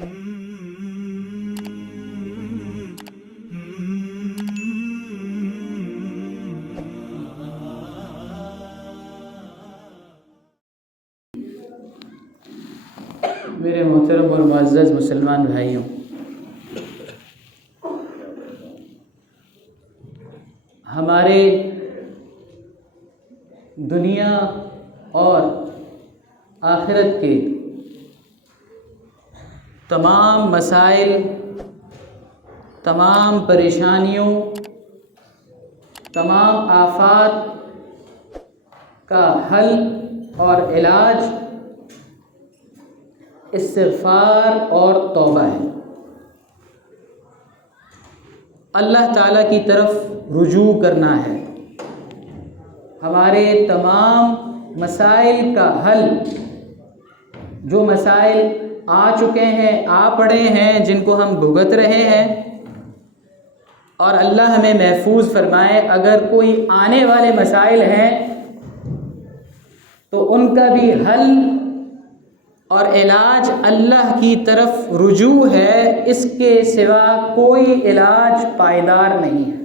میرے محترم اور معزز مسلمان بھائیوں، ہمارے دنیا اور آخرت کے تمام مسائل، تمام پریشانیوں، تمام آفات کا حل اور علاج استغفار اور توبہ ہے۔ اللہ تعالیٰ کی طرف رجوع کرنا ہے۔ ہمارے تمام مسائل کا حل، جو مسائل آ چکے ہیں، آ پڑے ہیں، جن کو ہم بھگت رہے ہیں، اور اللہ ہمیں محفوظ فرمائے اگر کوئی آنے والے مسائل ہیں تو ان کا بھی حل اور علاج اللہ کی طرف رجوع ہے۔ اس کے سوا کوئی علاج پائیدار نہیں ہے،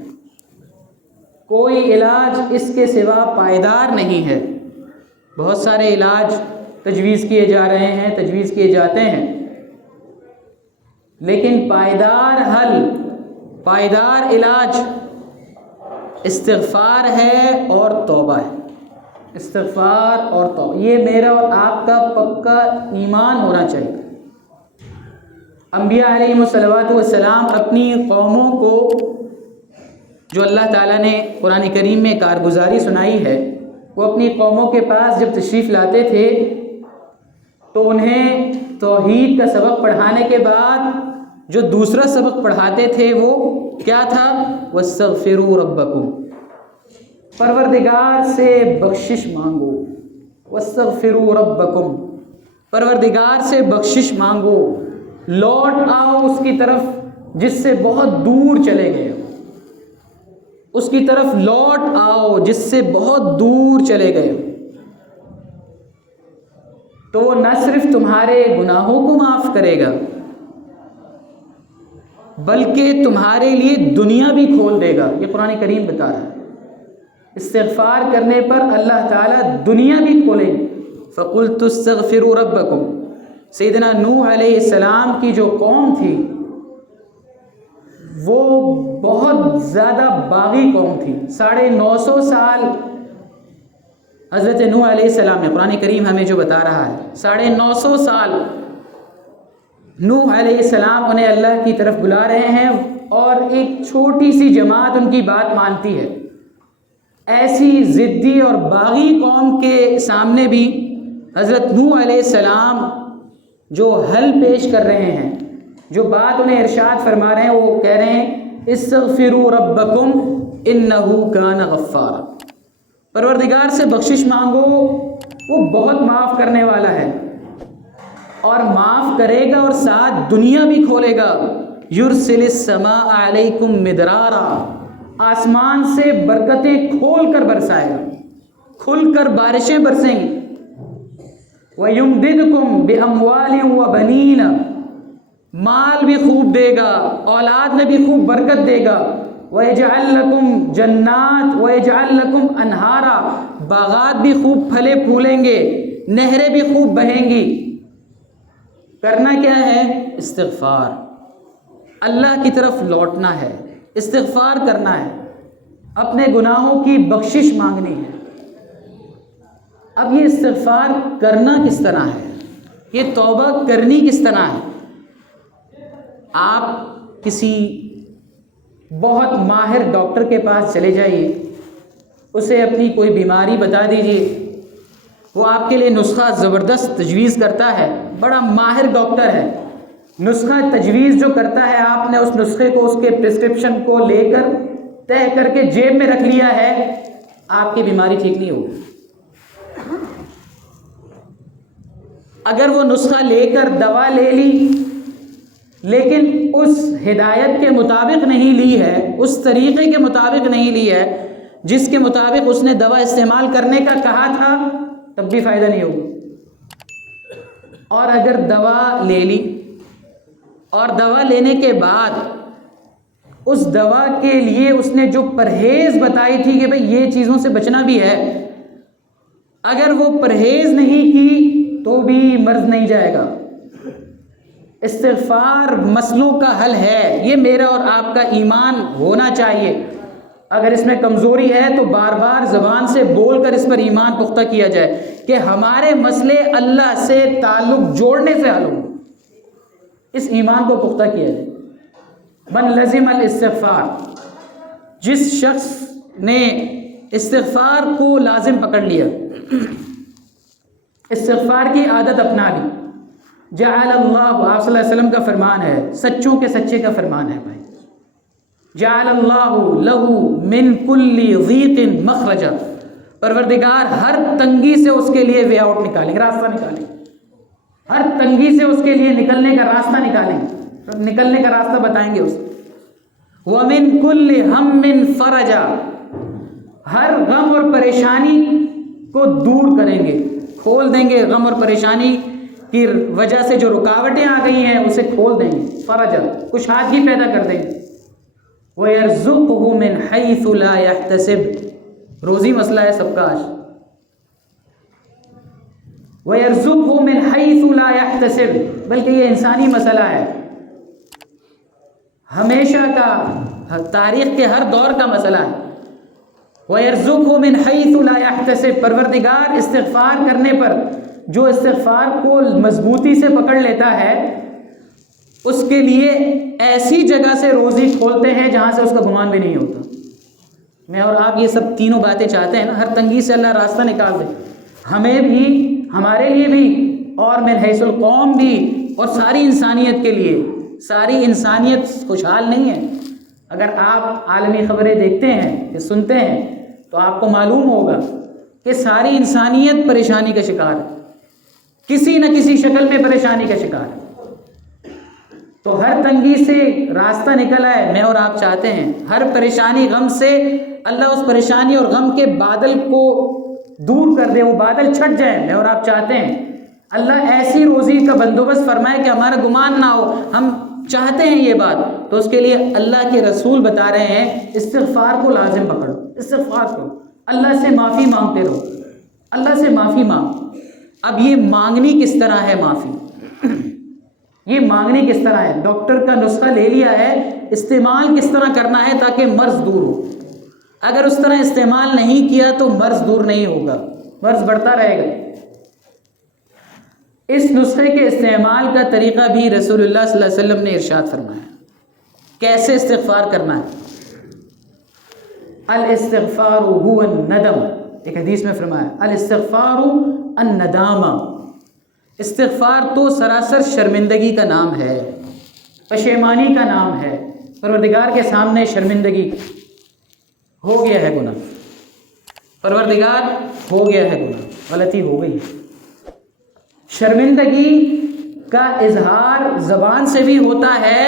کوئی علاج اس کے سوا پائیدار نہیں ہے۔ بہت سارے علاج تجویز کیے جا رہے ہیں، تجویز کیے جاتے ہیں، لیکن پائیدار حل، پائیدار علاج استغفار ہے اور توبہ ہے۔ استغفار اور توبہ، یہ میرا اور آپ کا پکا ایمان ہونا چاہیے۔ انبیاء علیہم الصلوۃ والسلام اپنی قوموں کو، جو اللہ تعالیٰ نے قرآن کریم میں کارگزاری سنائی ہے، وہ اپنی قوموں کے پاس جب تشریف لاتے تھے تو انہیں توحید کا سبق پڑھانے کے بعد جو دوسرا سبق پڑھاتے تھے وہ کیا تھا؟ وَاسْتَغْفِرُوا رَبَّكُمْ، پروردگار سے بخشش مانگو۔ وَاسْتَغْفِرُوا رَبَّكُمْ، پروردگار سے بخشش مانگو، لوٹ آؤ اس کی طرف جس سے بہت دور چلے گئے ہو، اس کی طرف لوٹ آؤ جس سے بہت دور چلے گئے ہو، تو وہ نہ صرف تمہارے گناہوں کو معاف کرے گا بلکہ تمہارے لیے دنیا بھی کھول دے گا۔ یہ قرآن کریم بتا رہا ہے، استغفار کرنے پر اللہ تعالیٰ دنیا بھی کھولیں گے۔ فَقُلْتُ اسْتَغْفِرُوا رَبَّكُمْ، سیدنا نوح علیہ السلام کی جو قوم تھی وہ بہت زیادہ باغی قوم تھی۔ 950 سال حضرت نوح علیہ السلام نے، قرآن کریم ہمیں جو بتا رہا ہے، 950 سال نوح علیہ السلام انہیں اللہ کی طرف بلا رہے ہیں، اور ایک چھوٹی سی جماعت ان کی بات مانتی ہے۔ ایسی ضدی اور باغی قوم کے سامنے بھی حضرت نوح علیہ السلام جو حل پیش کر رہے ہیں، جو بات انہیں ارشاد فرما رہے ہیں، وہ کہہ رہے ہیں استغفروا ربکم انہ کان غفارا، پروردگار سے بخشش مانگو، وہ بہت معاف کرنے والا ہے، اور معاف کرے گا اور ساتھ دنیا بھی کھولے گا۔ یرسل السماء علیکم مدرارا، آسمان سے برکتیں کھول کر برسائے گا، کھل کر بارشیں برسیں گی۔ وَيُمْدِدْكُمْ بِأَمْوَالٍ وَبَنِينَ، مال بھی خوب دے گا، اولاد میں بھی خوب برکت دے گا۔ وَيَجْعَلْ لَكُمْ جَنَّاتٍ وَيَجْعَلْ لَكُمْ أَنْهَارًا، باغات بھی خوب پھلے پھولیں گے، نہریں بھی خوب بہیں گی۔ کرنا کیا ہے؟ استغفار، اللہ کی طرف لوٹنا ہے، استغفار کرنا ہے، اپنے گناہوں کی بخشش مانگنی ہے۔ اب یہ استغفار کرنا کس طرح ہے؟ یہ توبہ کرنی کس طرح ہے؟ آپ کسی بہت ماہر ڈاکٹر کے پاس چلے جائیے، اسے اپنی کوئی بیماری بتا دیجیے، وہ آپ کے لیے نسخہ زبردست تجویز کرتا ہے، بڑا ماہر ڈاکٹر ہے، نسخہ تجویز جو کرتا ہے، آپ نے اس نسخے کو، اس کے پرسکرپشن کو لے کر طے کر کے جیب میں رکھ لیا ہے، آپ کی بیماری ٹھیک نہیں ہوگی۔ اگر وہ نسخہ لے کر دوا لے لی لیکن اس ہدایت کے مطابق نہیں لی ہے، اس طریقے کے مطابق نہیں لی ہے جس کے مطابق اس نے دوا استعمال کرنے کا کہا تھا، تب بھی فائدہ نہیں ہوگا۔ اور اگر دوا لے لی اور دوا لینے کے بعد اس دوا کے لیے اس نے جو پرہیز بتائی تھی کہ بھئی یہ چیزوں سے بچنا بھی ہے، اگر وہ پرہیز نہیں کی تو بھی مرض نہیں جائے گا۔ استغفار مسئلوں کا حل ہے، یہ میرا اور آپ کا ایمان ہونا چاہیے۔ اگر اس میں کمزوری ہے تو بار بار زبان سے بول کر اس پر ایمان پختہ کیا جائے کہ ہمارے مسئلے اللہ سے تعلق جوڑنے سے حل ہوں، اس ایمان کو پختہ کیا جائے۔ من لزم الاستغفار، جس شخص نے استغفار کو لازم پکڑ لیا، استغفار کی عادت اپنا لی، جعل اللہ، آپ صلی اللہ علیہ وسلم کا فرمان ہے، سچوں کے سچے کا فرمان ہے بھائی، جعل اللہ لہ من کل ضیق مخرجا، پروردگار ہر تنگی سے اس کے لیے وے آؤٹ نکالیں گے، راستہ نکالیں گے، ہر تنگی سے اس کے لیے نکلنے کا راستہ نکالیں گے، نکلنے کا راستہ بتائیں گے اسے۔ وَمِن كُلِّ هَمٍّ فَرَجًا، ہر غم اور پریشانی کو دور کریں گے، کھول دیں گے، غم اور پریشانی کی وجہ سے جو رکاوٹیں آ گئی ہیں اسے کھول دیں گے، فرجا، خوشحالی پیدا کر دیں گے۔ وَيَرْزُقْهُ مِنْ حَيْثُ لَا يَحْتَسِبُ، روزی مسئلہ ہے سب کا آج۔ وَيَرْزُقْهُ مِنْ حَيْثُ لَا يَحْتَسِبُ، بلکہ یہ انسانی مسئلہ ہے، ہمیشہ کا، تاریخ کے ہر دور کا مسئلہ ہے۔ وَيَرْزُقْهُ مِنْ حَيْثُ لَا يَحْتَسِبُ، پروردگار استغفار کرنے پر جو استغفار کو مضبوطی سے پکڑ لیتا ہے اس کے لیے ایسی جگہ سے روزی کھولتے ہیں جہاں سے اس کا گمان بھی نہیں ہوتا۔ میں اور آپ یہ سب تینوں باتیں چاہتے ہیں نا، ہر تنگی سے اللہ راستہ نکال دے، ہمیں بھی، ہمارے لیے بھی، اور من حیث القوم بھی، اور ساری انسانیت کے لیے۔ ساری انسانیت خوشحال نہیں ہے۔ اگر آپ عالمی خبریں دیکھتے ہیں یا سنتے ہیں تو آپ کو معلوم ہوگا کہ ساری انسانیت پریشانی کا شکار ہے، کسی نہ کسی شکل میں پریشانی کا شکار ہے۔ تو ہر تنگی سے راستہ نکل آئے، میں اور آپ چاہتے ہیں ہر پریشانی غم سے اللہ اس پریشانی اور غم کے بادل کو دور کر دے، وہ بادل چھٹ جائیں۔ میں اور آپ چاہتے ہیں اللہ ایسی روزی کا بندوبست فرمائے کہ ہمارا گمان نہ ہو، ہم چاہتے ہیں یہ بات۔ تو اس کے لیے اللہ کے رسول بتا رہے ہیں استغفار کو لازم پکڑو، استغفار کرو، اللہ سے معافی مانگتے رہو، اللہ سے معافی مانگ۔ اب یہ مانگنی کس طرح ہے معافی؟ یہ مانگنی کس طرح ہے؟ ڈاکٹر کا نسخہ لے لیا ہے، استعمال کس طرح کرنا ہے تاکہ مرض دور ہو۔ اگر اس طرح استعمال نہیں کیا تو مرض دور نہیں ہوگا، مرض بڑھتا رہے گا۔ اس نسخے کے استعمال کا طریقہ بھی رسول اللہ صلی اللہ علیہ وسلم نے ارشاد فرمایا، کیسے استغفار کرنا ہے۔ الاستغفار هو الندم، ایک حدیث میں فرمایا الاستغفار الندامہ، استغفار تو سراسر شرمندگی کا نام ہے، پشیمانی کا نام ہے۔ پروردگار کے سامنے شرمندگی، ہو گیا ہے گناہ، پروردگار ہو گیا ہے گناہ، غلطی ہو گئی۔ شرمندگی کا اظہار زبان سے بھی ہوتا ہے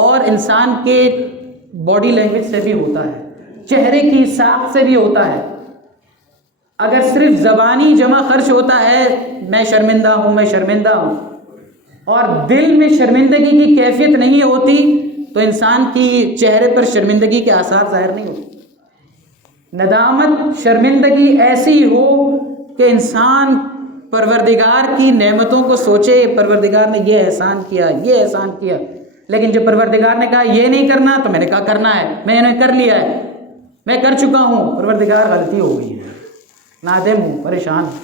اور انسان کے باڈی لینگویج سے بھی ہوتا ہے، چہرے کی ساخت سے بھی ہوتا ہے۔ اگر صرف زبانی جمع خرچ ہوتا ہے میں شرمندہ ہوں، میں شرمندہ ہوں، اور دل میں شرمندگی کی کیفیت نہیں ہوتی تو انسان کی چہرے پر شرمندگی کے آثار ظاہر نہیں ہوتے۔ ندامت، شرمندگی ایسی ہو کہ انسان پروردگار کی نعمتوں کو سوچے، پروردگار نے یہ احسان کیا، یہ احسان کیا، لیکن جب پروردگار نے کہا یہ نہیں کرنا تو میں نے کہا کرنا ہے، میں نے کر لیا ہے، میں کر چکا ہوں، پروردگار غلطی ہو گئی ہے، نادم ہوں، پریشان ہوں،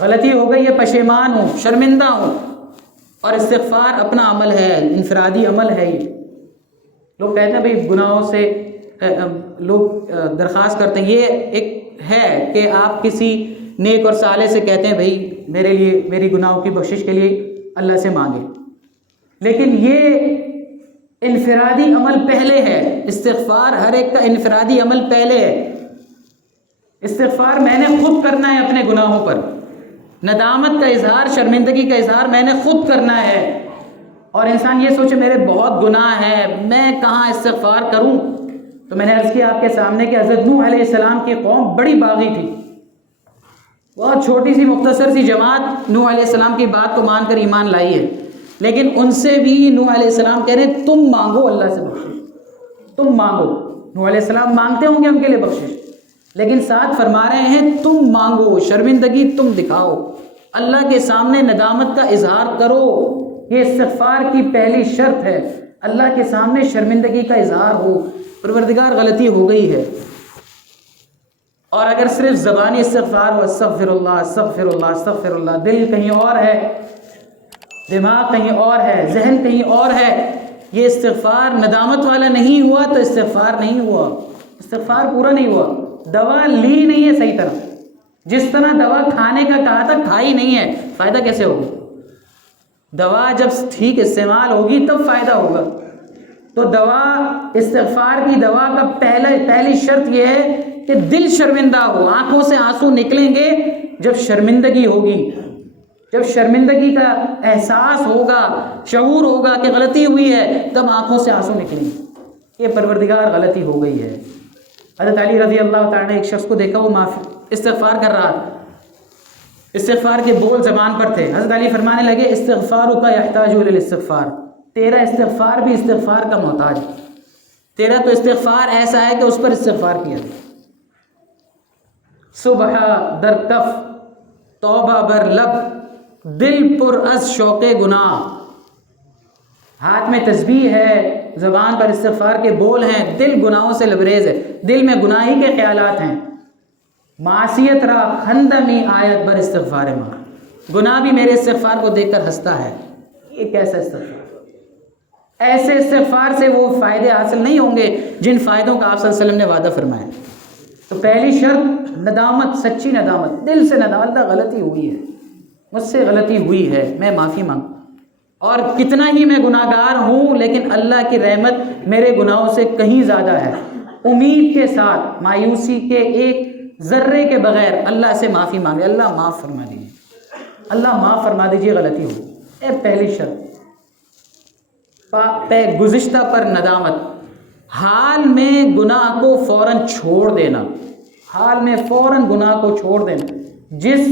غلطی ہو گئی ہے، پشیمان ہوں، شرمندہ ہوں۔ اور استغفار اپنا عمل ہے، انفرادی عمل ہے۔ یہ لوگ کہتے ہیں بھئی گناہوں سے لوگ درخواست کرتے ہیں، یہ ایک ہے کہ آپ کسی نیک اور صالح سے کہتے ہیں بھئی میرے لیے، میری گناہوں کی بخشش کے لیے اللہ سے مانگے، لیکن یہ انفرادی عمل پہلے ہے، استغفار ہر ایک کا انفرادی عمل پہلے ہے۔ استغفار میں نے خود کرنا ہے اپنے گناہوں پر، ندامت کا اظہار، شرمندگی کا اظہار میں نے خود کرنا ہے۔ اور انسان یہ سوچے میرے بہت گناہ ہے، میں کہاں استغفار کروں؟ تو میں نے عرض کیا آپ کے سامنے کہ حضرت نوح علیہ السلام کی قوم بڑی باغی تھی، بہت چھوٹی سی مختصر سی جماعت نوح علیہ السلام کی بات کو مان کر ایمان لائی ہے، لیکن ان سے بھی نوح علیہ السلام کہہ رہے تم مانگو اللہ سے بخشش، تم مانگو۔ نوح علیہ السلام مانگتے ہوں گے ہم کے لیے بخشش، لیکن ساتھ فرما رہے ہیں تم مانگو، شرمندگی تم دکھاؤ، اللہ کے سامنے ندامت کا اظہار کرو۔ یہ استغفار کی پہلی شرط ہے، اللہ کے سامنے شرمندگی کا اظہار ہو، پروردگار غلطی ہو گئی ہے۔ اور اگر صرف زبانی استغفار ہو، استغفر اللہ استغفر اللہ استغفر اللہ، دل کہیں اور ہے، دماغ کہیں اور ہے، ذہن کہیں اور ہے، یہ استغفار ندامت والا نہیں ہوا تو استغفار نہیں ہوا، استغفار پورا نہیں ہوا، دوا لی نہیں ہے صحیح طرح۔ جس طرح دوا کھانے کا کہا تھا کھائی نہیں ہے، فائدہ کیسے ہوگا؟ دوا جب ٹھیک استعمال ہوگی تب فائدہ ہوگا۔ تو دوا، استغفار کی دوا کا پہلی شرط یہ ہے کہ دل شرمندہ ہو، آنکھوں سے آنسو نکلیں گے جب شرمندگی ہوگی، جب شرمندگی کا احساس ہوگا، شعور ہوگا کہ غلطی ہوئی ہے، تب آنکھوں سے آنسو نکلیں گے، یہ پروردگار غلطی ہو گئی ہے۔ حضرت علی رضی اللہ تعالیٰ نے ایک شخص کو دیکھا، وہ استغفار کر رہا تھا، استغفار کے بول زبان پر تھے، حضرت علی فرمانے لگے استغفارک یحتاج الی الاستغفار، تیرا استغفار بھی استغفار کا محتاج ہے، تیرا تو استغفار ایسا ہے کہ اس پر استغفار کیا۔ صبح در کف توبہ بر لب، دل پر از شوق گناہ، ہاتھ میں تسبیح ہے، زبان پر استغفار کے بول ہیں، دل گناہوں سے لبریز ہے، دل میں گناہی کے خیالات ہیں۔ معصیت را خندمی آیت بر استغفار ماں، گناہ بھی میرے استغفار کو دیکھ کر ہنستا ہے۔ یہ کیسا استغفار؟ ایسے استغفار سے وہ فائدے حاصل نہیں ہوں گے جن فائدوں کا آپ صلی اللہ علیہ وسلم نے وعدہ فرمایا۔ تو پہلی شرط ندامت، سچی ندامت، دل سے ندامت، اللہ غلطی ہوئی ہے، مجھ سے غلطی ہوئی ہے، میں معافی مانگ، اور کتنا ہی میں گناہ گار ہوں لیکن اللہ کی رحمت میرے گناہوں سے کہیں زیادہ ہے، امید کے ساتھ، مایوسی کے ایک ذرے کے بغیر اللہ سے معافی مانگے، اللہ معاف فرما دیجیے، اللہ معاف فرما دیجیے غلطی ہو۔ اے پہلی شرط، گزشتہ پر ندامت، حال میں گناہ کو فوراً چھوڑ دینا، حال میں فوراً گناہ کو چھوڑ دینا، جس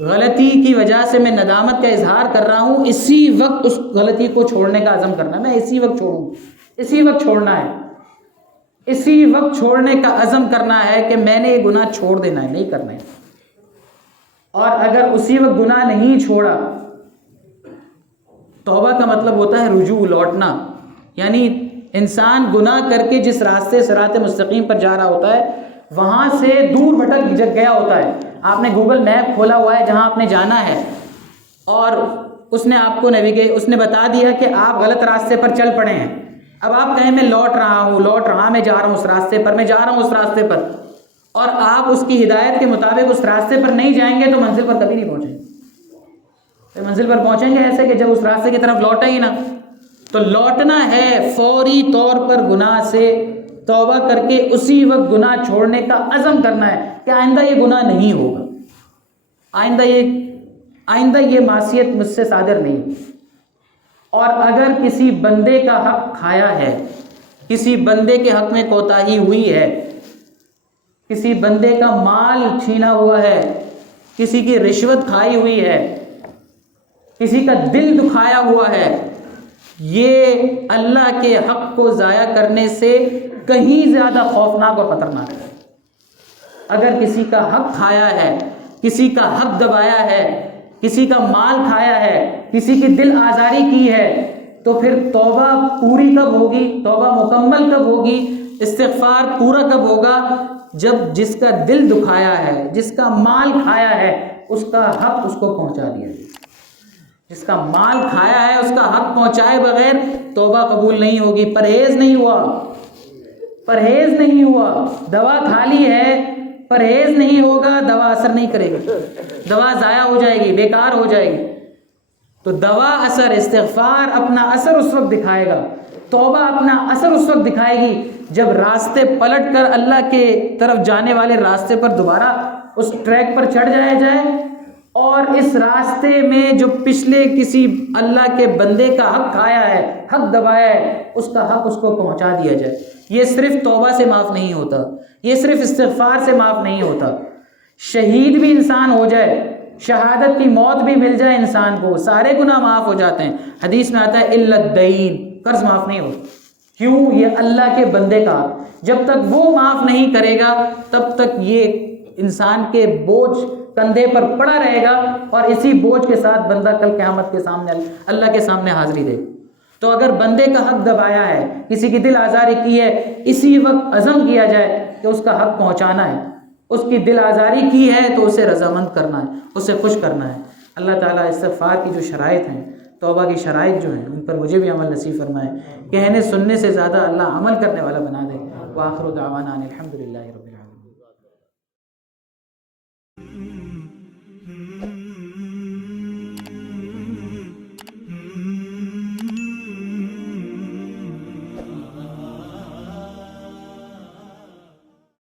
غلطی کی وجہ سے میں ندامت کا اظہار کر رہا ہوں اسی وقت اس غلطی کو چھوڑنے کا عزم کرنا، میں اسی وقت چھوڑوں، اسی وقت چھوڑنا ہے، اسی وقت چھوڑنے کا عزم کرنا ہے کہ میں نے یہ گناہ چھوڑ دینا ہے، نہیں کرنا ہے۔ اور اگر اسی وقت گناہ نہیں چھوڑا، توبہ کا مطلب ہوتا ہے رجوع، لوٹنا، یعنی انسان گناہ کر کے جس راستے صراط مستقیم پر جا رہا ہوتا ہے وہاں سے دور بھٹک گیا ہوتا ہے۔ آپ نے گوگل میپ کھولا ہوا ہے جہاں آپ نے جانا ہے، اور اس نے آپ کو اس نے بتا دیا کہ آپ غلط راستے پر چل پڑے ہیں۔ اب آپ کہیں میں لوٹ رہا، میں جا رہا ہوں اس راستے پر، میں جا رہا ہوں اس راستے پر، اور آپ اس کی ہدایت کے مطابق اس راستے پر نہیں جائیں گے تو منزل پر کبھی نہیں پہنچیں گے۔ منزل پر پہنچیں گے ایسے کہ جب اس راستے کی طرف لوٹا ہی نہ۔ تو لوٹنا ہے فوری طور پر، گناہ سے توبہ کر کے اسی وقت گناہ چھوڑنے کا عزم کرنا ہے کہ آئندہ یہ گناہ نہیں ہوگا، آئندہ یہ معصیت مجھ سے صادر نہیں۔ اور اگر کسی بندے کا حق کھایا ہے، کسی بندے کے حق میں کوتاہی ہوئی ہے، کسی بندے کا مال چھینا ہوا ہے، کسی کی رشوت کھائی ہوئی ہے، کسی کا دل دکھایا ہوا ہے، یہ اللہ کے حق کو ضائع کرنے سے کہیں زیادہ خوفناک اور خطرناک ہے۔ اگر کسی کا حق کھایا ہے، کسی کا حق دبایا ہے، کسی کا مال کھایا ہے، کسی کی دل آزاری کی ہے، تو پھر توبہ پوری کب ہوگی، توبہ مکمل کب ہوگی، استغفار پورا کب ہوگا؟ جب جس کا دل دکھایا ہے، جس کا مال کھایا ہے، اس کا حق اس کو پہنچا دیا جائے۔ جس کا مال کھایا ہے اس کا حق پہنچائے بغیر توبہ قبول نہیں ہوگی۔ پرہیز نہیں ہوا، دوا کھا لی ہے، پرہیز نہیں ہوگا، دوا اثر نہیں کرے گی، دوا ضائع ہو جائے گی، بیکار ہو جائے گی۔ تو دوا اثر، استغفار اپنا اثر اس وقت دکھائے گا، توبہ اپنا اثر اس وقت دکھائے گی جب راستے پلٹ کر اللہ کے طرف جانے والے راستے پر دوبارہ اس ٹریک پر چڑھ جایا جائے، اور اس راستے میں جو پچھلے کسی اللہ کے بندے کا حق کھایا ہے، حق دبایا ہے، اس کا حق اس کو پہنچا دیا جائے۔ یہ صرف توبہ سے معاف نہیں ہوتا، یہ صرف استغفار سے معاف نہیں ہوتا۔ شہید بھی انسان ہو جائے شہادت کی موت بھی مل جائے انسان کو، سارے گناہ معاف ہو جاتے ہیں۔ حدیث میں آتا ہے الا الدین، قرض معاف نہیں ہوتا۔ کیوں؟ یہ اللہ کے بندے کا، جب تک وہ معاف نہیں کرے گا تب تک یہ انسان کے بوجھ کندھے پر پڑا رہے گا، اور اسی بوجھ کے ساتھ بندہ کل قیامت کے سامنے اللہ کے سامنے حاضری دے۔ تو اگر بندے کا حق دبایا ہے، کسی کی دل آزاری کی ہے، اسی وقت عزم کیا جائے کہ اس کا حق پہنچانا ہے۔ اس کی دل آزاری کی ہے تو اسے رضامند کرنا ہے، اسے خوش کرنا ہے۔ اللہ تعالیٰ استغفار کی جو شرائط ہیں، توبہ کی شرائط جو ہیں، ان پر مجھے بھی عمل نصیب فرمائے۔ کہنے سننے سے زیادہ اللہ عمل کرنے والا بنا دے۔ وآخر دعوانا ان الحمد للہ۔